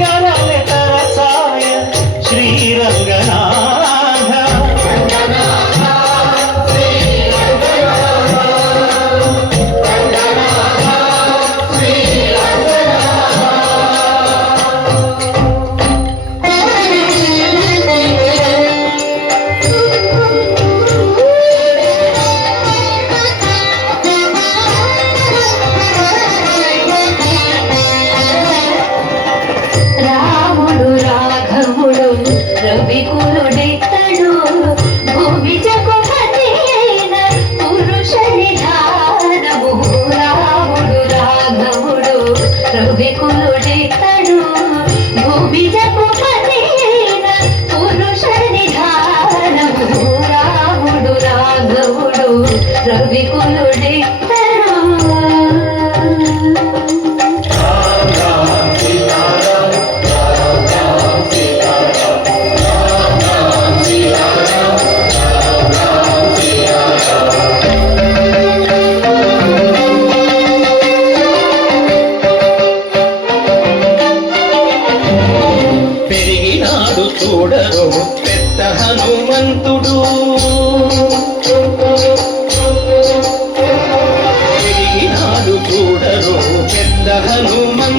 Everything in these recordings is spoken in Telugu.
got పెరిగినాడు చూడరు పెద్ద హనుమంతుడు. పెరిగినాడు చూడరు పెద్ద హనుమంతుడు.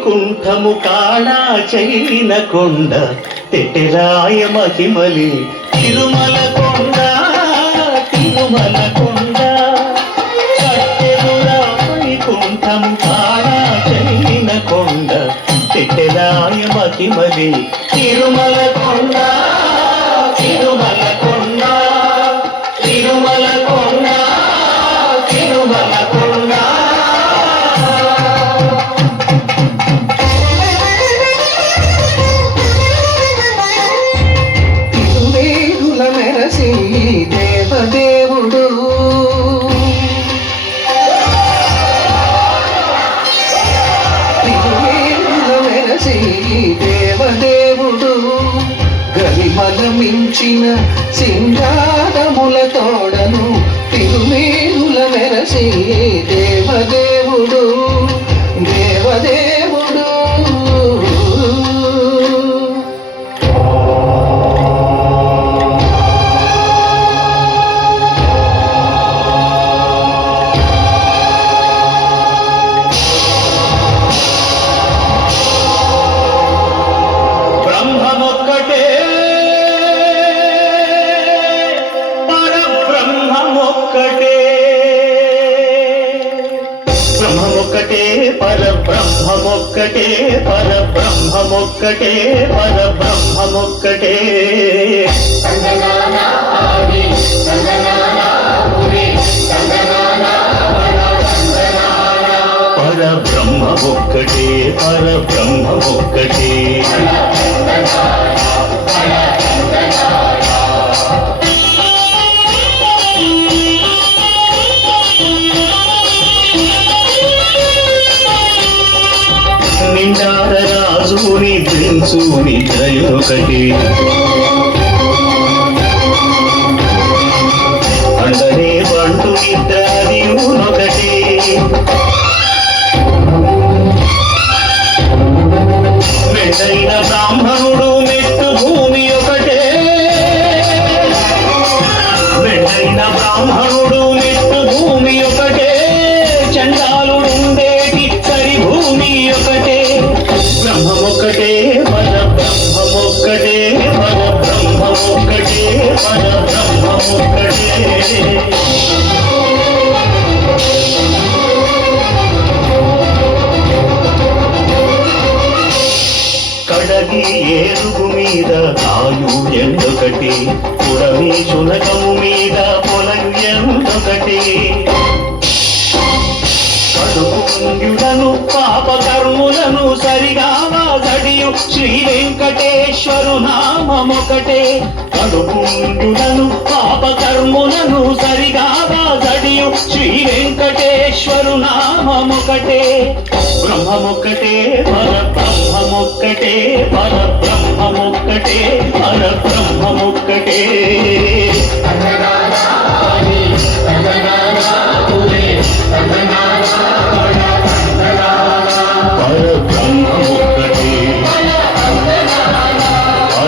వైకుంఠము కాళా చైన కొండ తెటెరాయ మహిమలి. తిరుమల కొండ తిరుమల కొండ. వైకుంఠము కాళా చైన కొండ తెటెరాయ మహిమలి. గరిమల సింగారముల తోడను తిరుమేరుల మెరసే పరబ్రహ్మమొక్కటే పరబ్రహ్మమొక్కటే పరబ్రహ్మమొక్కటే. పరబ్రహ్మ ఒక్కటే పరబ్రహ్మ ఒక్కటే తెలుసు విద్యయొకటి అంటనే పండు నిద్ర దీవునొకటి బ్రాహ్మణుడు మెట్టు భూమి ఒకటే. బ్రాహ్మణుడు కడగి ఏరుగు మీద కాయు ఎండొకటి పురమి శునకము మీద పొలయు ఎండొకటి కడుపు పాప కర్ములను సరిగా శ్రీ వెంకటేశ్వరు నామొకటే కడుపులను పాప కర్ములను సరిగా బాధడియు శ్రీ వెంకటేశ్వరు నామొకటే బ్రహ్మమొక్కటే పర బ్రహ్మమొక్కటే పర బ్రహ్మమొక్కటే పర బ్రహ్మమొక్కటే